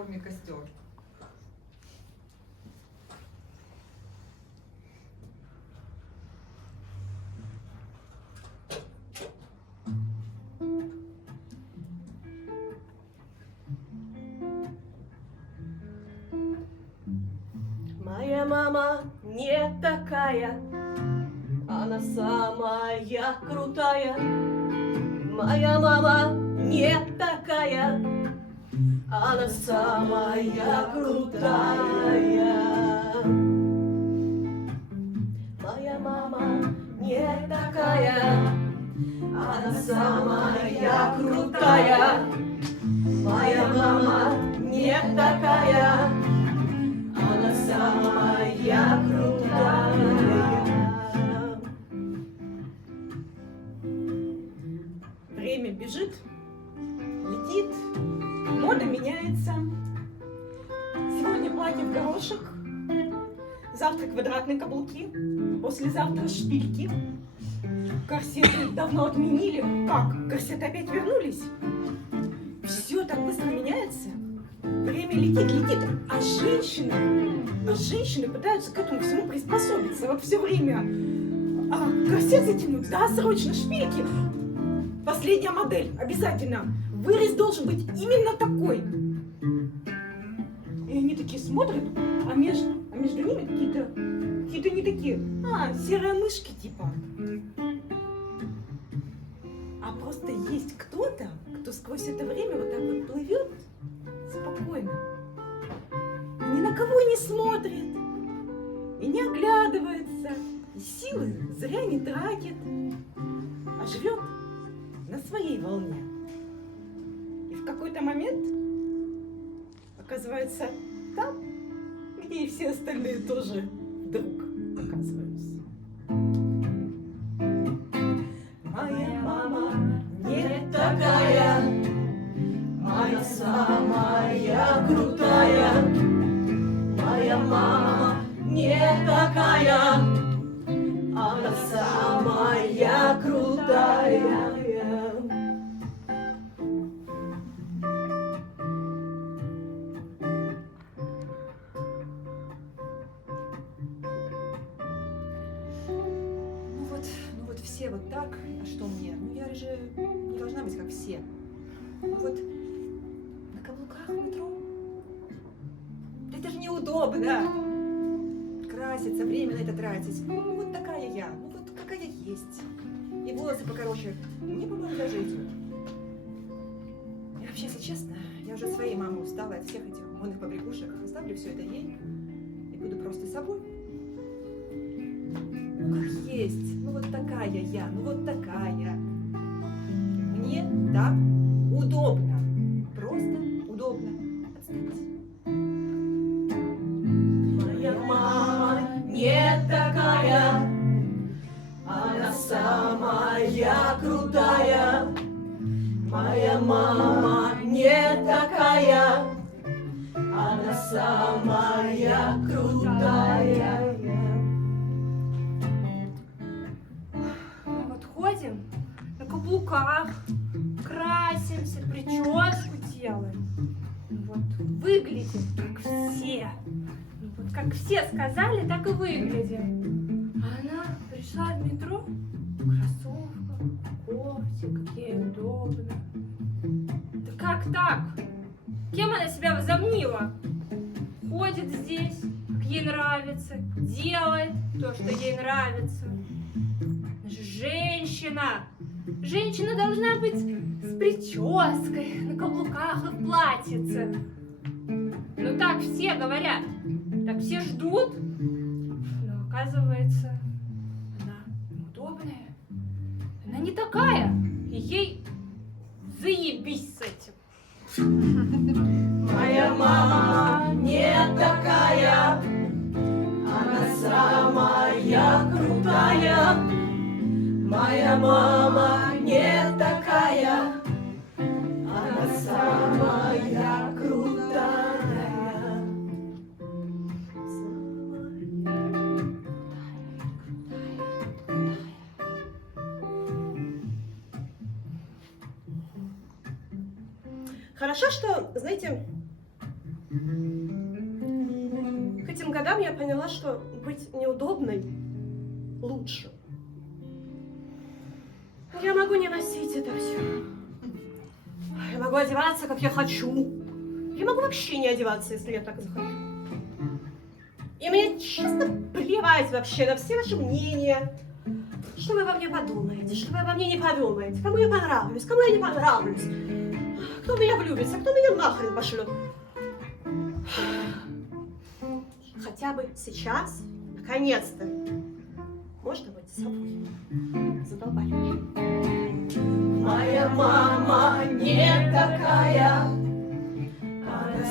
форме костер. Моя мама не такая, она самая крутая. Моя мама не такая, она самая крутая. Моя мама не такая, она самая крутая. Моя мама не такая, она самая крутая. Время бежит, летит, мода меняется. Сегодня платье в горошек, завтра квадратные каблуки, послезавтра шпильки. Корсеты давно отменили. Как? Корсеты опять вернулись? Все так быстро меняется. Время летит, а женщины пытаются к этому всему приспособиться. Вот все время корсет затянуть, да, срочно шпильки. Последняя модель, обязательно. Вырез должен быть именно такой. И они такие смотрят, а между ними какие-то не такие. Серые мышки типа. А просто есть кто-то, кто сквозь это время вот так вот плывет спокойно. И ни на кого не смотрит, и не оглядывается, и силы зря не тратит, а живет на своей волне. И в какой-то момент оказывается там, где и все остальные тоже вдруг оказываются. Моя мама не такая, моя самая крутая. Моя мама не такая, она самая крутая. Ну вот все вот так, а что мне? Ну я же не должна быть как все. Ну вот на каблуках в метро. Да это же неудобно. Краситься, время на это тратить. Ну вот такая я, ну вот какая есть. И волосы покороче. Мне, по-моему, даже идет. И вообще, если честно, я уже своей мамы устала от всех этих модных побрякушек. Оставлю все это ей и буду просто собой. Ну как есть, ну вот такая я, ну вот такая. Мне так удобно, просто удобно. Отстаньте. Моя мама не такая, она самая крутая. Моя мама не такая, она самая крутая. Мы вот ходим на каблуках, красимся, прическу делаем. Вот выглядим как все. Вот как все сказали, так и выглядим. А она пришла в метро в кроссовках, в кофте, как ей удобно. Да как так? Кем она себя возомнила? Ходит здесь, как ей нравится, делает то, что ей нравится. Она же женщина! Женщина должна быть с прической, на каблуках и в платьице. Ну так все говорят, так все ждут. Но оказывается, она удобная. Она не такая, и ей заебись с этим. Моя мама не такая, она самая крутая. Моя мама не такая, она самая крутая. Хорошо, что, знаете, годам я поняла, что быть неудобной лучше. Я могу не носить это все. Я могу одеваться, как я хочу. Я могу вообще не одеваться, если я так захочу. И мне честно плевать вообще на все ваши мнения. Что вы обо мне подумаете, что вы обо мне не подумаете, кому я понравлюсь, кому я не понравлюсь, кто в меня влюбится, кто меня нахрен пошлет. Хотя бы сейчас, наконец-то, можно быть собой. Задолбали. Моя мама не такая, она